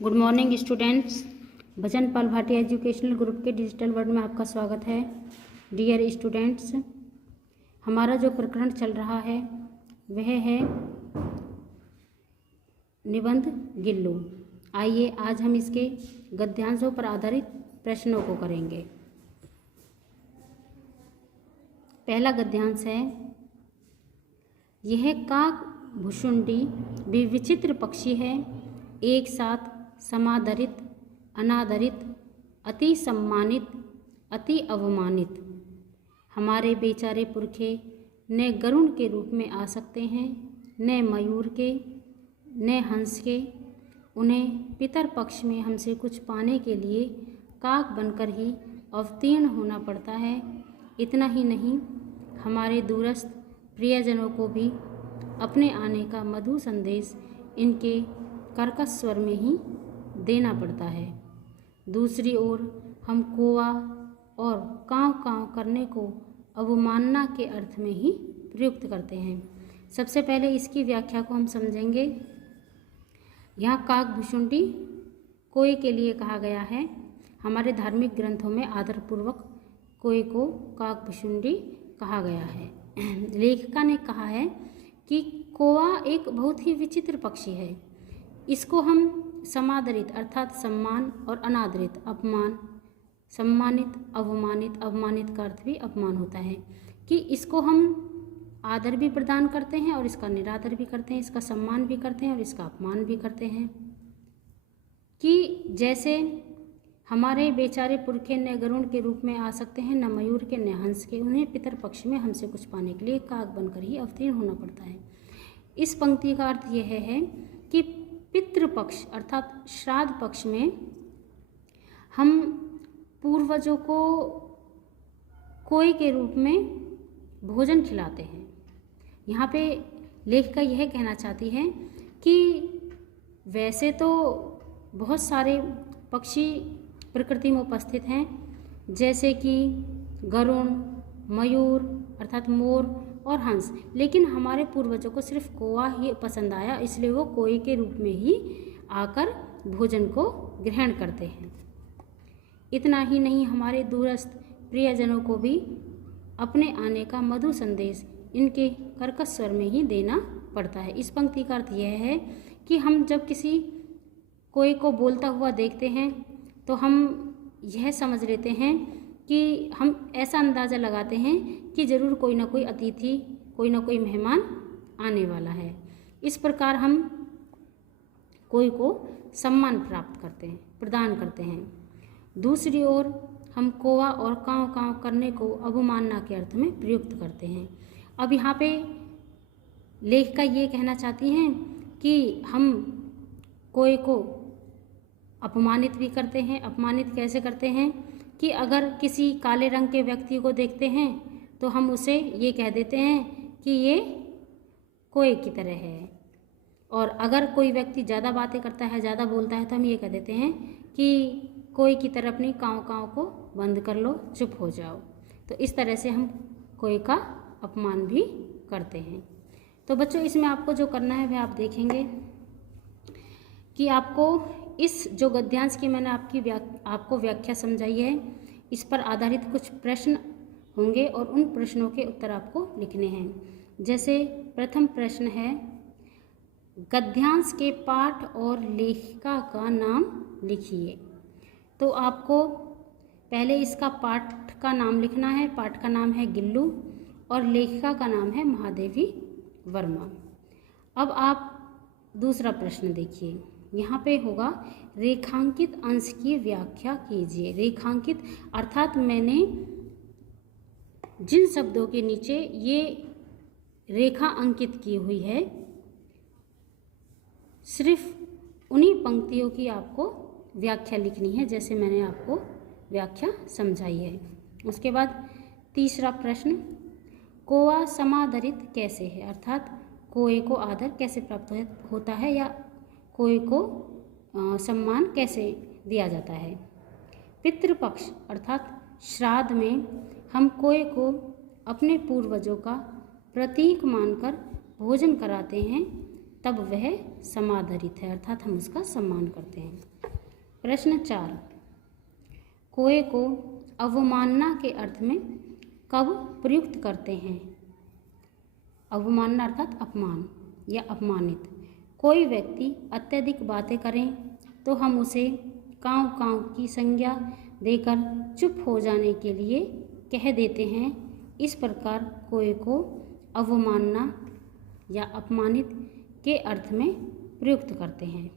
Good morning students. Bhajan Pal Bhatia educational group के digital world में आपका स्वागत है। डियर स्टूडेंट्स, हमारा जो प्रकरण चल रहा है वह है निबंध गिल्लू। आइए आज हम इसके गद्यांशों पर आधारित प्रश्नों को करेंगे। पहला गद्यांश है, यह काक भुशुंडी भी विचित्र पक्षी है, एक साथ समादरित, अनादरित, अति सम्मानित, अति अवमानित। हमारे बेचारे पुरखे न गरुण के रूप में आ सकते हैं, न मयूर के, न हंस के। उन्हें पितर पक्ष में हमसे कुछ पाने के लिए काक बनकर ही अवतीर्ण होना पड़ता है। इतना ही नहीं, हमारे दूरस्थ प्रियजनों को भी अपने आने का मधु संदेश इनके कर्कश स्वर में ही देना पड़ता है। दूसरी ओर हम कोवा और काँव काँव करने को अवमानना के अर्थ में ही प्रयुक्त करते हैं। सबसे पहले इसकी व्याख्या को हम समझेंगे। यहाँ काक भुशुंडी कोए के लिए कहा गया है। हमारे धार्मिक ग्रंथों में आदरपूर्वक कोए को काक भुशुंडी कहा गया है। लेखिका ने कहा है कि कोवा एक बहुत ही विचित्र पक्षी है। इसको हम समादरित अर्थात सम्मान और अनादरित अपमान, सम्मानित अवमानित, अवमानित का अर्थ भी अपमान होता है, कि इसको हम आदर भी प्रदान करते हैं और इसका निरादर भी करते हैं, इसका सम्मान भी करते हैं और इसका अपमान भी करते हैं। कि जैसे हमारे बेचारे पुरखे न गरुण के रूप में आ सकते हैं, न मयूर के, न हंस के। उन्हें पितर पक्ष में हमसे कुछ पाने के लिए काक बनकर ही अवतीर्ण होना पड़ता है। इस पंक्ति का अर्थ यह है कि पितृपक्ष अर्थात श्राद्ध पक्ष में हम पूर्वजों को कोई के रूप में भोजन खिलाते हैं। यहाँ पे लेखिका यह कहना चाहती है कि वैसे तो बहुत सारे पक्षी प्रकृति में उपस्थित हैं, जैसे कि गरुण, मयूर अर्थात मोर और हंस, लेकिन हमारे पूर्वजों को सिर्फ कोवा ही पसंद आया, इसलिए वो कोए के रूप में ही आकर भोजन को ग्रहण करते हैं। इतना ही नहीं, हमारे दूरस्थ प्रियजनों को भी अपने आने का मधुर संदेश इनके कर्कश स्वर में ही देना पड़ता है। इस पंक्ति का अर्थ यह है कि हम जब किसी कोई को बोलता हुआ देखते हैं तो हम यह समझ लेते हैं कि हम ऐसा अंदाज़ा लगाते हैं कि ज़रूर कोई ना कोई अतिथि, कोई ना कोई मेहमान आने वाला है। इस प्रकार हम कोई को सम्मान प्राप्त करते हैं, प्रदान करते हैं। दूसरी ओर हम कोवा और काँव काँव करने को अवमानना के अर्थ में प्रयुक्त करते हैं। अब यहाँ पे लेखिका ये कहना चाहती हैं कि हम कोई को अपमानित भी करते हैं। अपमानित कैसे करते हैं कि अगर किसी काले रंग के व्यक्ति को देखते हैं तो हम उसे ये कह देते हैं कि ये कोए की तरह है, और अगर कोई व्यक्ति ज़्यादा बातें करता है, ज़्यादा बोलता है, तो हम ये कह देते हैं कि कोए की तरह अपनी काँव काँव को बंद कर लो, चुप हो जाओ। तो इस तरह से हम कोए का अपमान भी करते हैं। तो बच्चों, इसमें आपको जो करना है वह आप देखेंगे कि आपको इस जो गद्यांश की मैंने आपको व्याख्या समझाई है, इस पर आधारित कुछ प्रश्न होंगे और उन प्रश्नों के उत्तर आपको लिखने हैं। जैसे प्रथम प्रश्न है, गद्यांश के पाठ और लेखिका का नाम लिखिए। तो आपको पहले इसका पाठ का नाम लिखना है। पाठ का नाम है गिल्लू और लेखिका का नाम है महादेवी वर्मा। अब आप दूसरा प्रश्न देखिए। यहाँ पे होगा, रेखांकित अंश की व्याख्या कीजिए। रेखांकित अर्थात मैंने जिन शब्दों के नीचे ये रेखा अंकित की हुई है, सिर्फ उन्हीं पंक्तियों की आपको व्याख्या लिखनी है, जैसे मैंने आपको व्याख्या समझाई है। उसके बाद तीसरा प्रश्न, कोवा समादरित कैसे है, अर्थात कोए को आदर कैसे प्राप्त होता है या कोए को सम्मान कैसे दिया जाता है। पितृपक्ष अर्थात श्राद्ध में हम कोए को अपने पूर्वजों का प्रतीक मानकर भोजन कराते हैं, तब वह समादरित है, अर्थात हम उसका सम्मान करते हैं। प्रश्न 4, कोए को अवमानना के अर्थ में कब प्रयुक्त करते हैं? अवमानना अर्थात अपमान या अपमानित। कोई व्यक्ति अत्यधिक बातें करें तो हम उसे कांव कांव की संज्ञा देकर चुप हो जाने के लिए कह देते हैं। इस प्रकार कोए को अवमानना या अपमानित के अर्थ में प्रयुक्त करते हैं।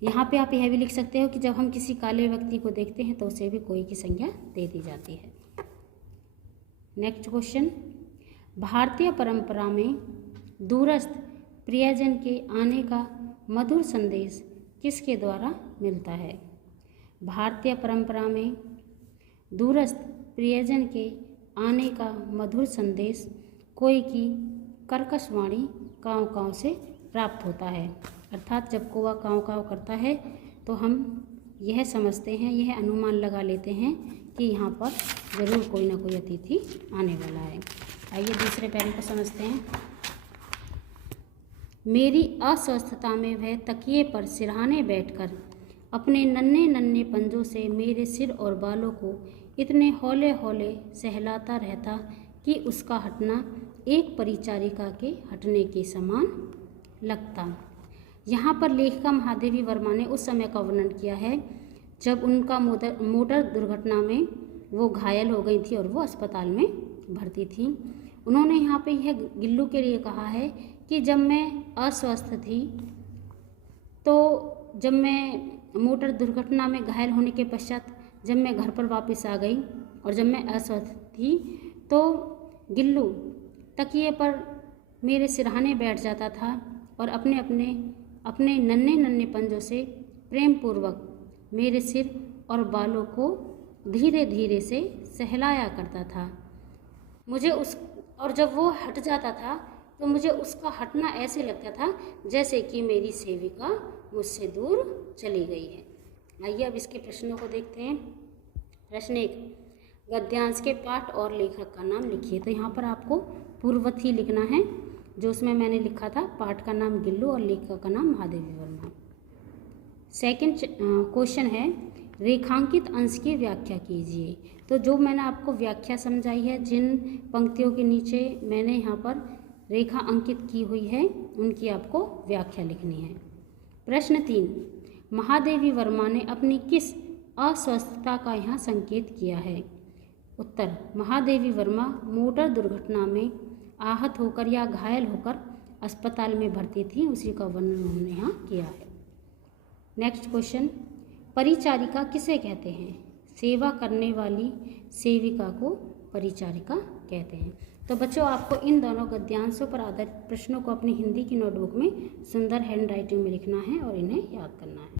यहाँ पे आप यह भी लिख सकते हो कि जब हम किसी काले व्यक्ति को देखते हैं तो उसे भी कोई की संज्ञा दे दी जाती है। नेक्स्ट क्वेश्चन, भारतीय परंपरा में दूरस्थ प्रियजन के आने का मधुर संदेश किसके द्वारा मिलता है? भारतीय परंपरा में दूरस्थ प्रियजन के आने का मधुर संदेश कोई की कर्कश वाणी काँव काँव से प्राप्त होता है। अर्थात जब कौवा काँव काँव करता है तो हम यह समझते हैं, यह अनुमान लगा लेते हैं कि यहाँ पर ज़रूर कोई ना कोई अतिथि आने वाला है। आइए दूसरे पैरे को समझते हैं। मेरी अस्वस्थता में वह तकिए पर सिरहाने बैठकर अपने नन्हे नन्हे पंजों से मेरे सिर और बालों को इतने हौले हौले सहलाता रहता कि उसका हटना एक परिचारिका के हटने के समान लगता। यहाँ पर लेखिका महादेवी वर्मा ने उस समय का वर्णन किया है जब उनका मोटर दुर्घटना में वो घायल हो गई थी और वो अस्पताल में भर्ती थी। उन्होंने यहाँ पे यह गिल्लू के लिए कहा है कि जब मैं अस्वस्थ थी, तो जब मैं मोटर दुर्घटना में घायल होने के पश्चात जब मैं घर पर वापस आ गई और जब मैं अस्वस्थ थी तो गिल्लू तकिए पर मेरे सिरहाने बैठ जाता था और अपने नन्हे नन्हे पंजों से प्रेम पूर्वक मेरे सिर और बालों को धीरे धीरे से सहलाया करता था। और जब वो हट जाता था तो मुझे उसका हटना ऐसे लगता था जैसे कि मेरी सेविका मुझसे दूर चली गई है। आइए अब इसके प्रश्नों को देखते हैं। प्रश्न 1, गद्यांश के पाठ और लेखक का नाम लिखिए। तो यहाँ पर आपको पूर्ववत लिखना है, जो उसमें मैंने लिखा था पाठ का नाम गिल्लू और लेखक का नाम महादेवी वर्मा। सेकंड क्वेश्चन है, रेखांकित अंश की व्याख्या कीजिए। तो जो मैंने आपको व्याख्या समझाई है, जिन पंक्तियों के नीचे मैंने यहाँ पर रेखा अंकित की हुई है उनकी आपको व्याख्या लिखनी है। प्रश्न 3, महादेवी वर्मा ने अपनी किस अस्वस्थता का यहाँ संकेत किया है? उत्तर, महादेवी वर्मा मोटर दुर्घटना में आहत होकर या घायल होकर अस्पताल में भर्ती थी, उसी का वर्णन उन्होंने यहाँ किया है। नेक्स्ट क्वेश्चन, परिचारिका किसे कहते हैं? सेवा करने वाली सेविका को परिचारिका कहते हैं। तो बच्चों, आपको इन दोनों गद्यांशों पर आधारित प्रश्नों को अपनी हिंदी की नोटबुक में सुंदर हैंड राइटिंग में लिखना है और इन्हें याद करना है।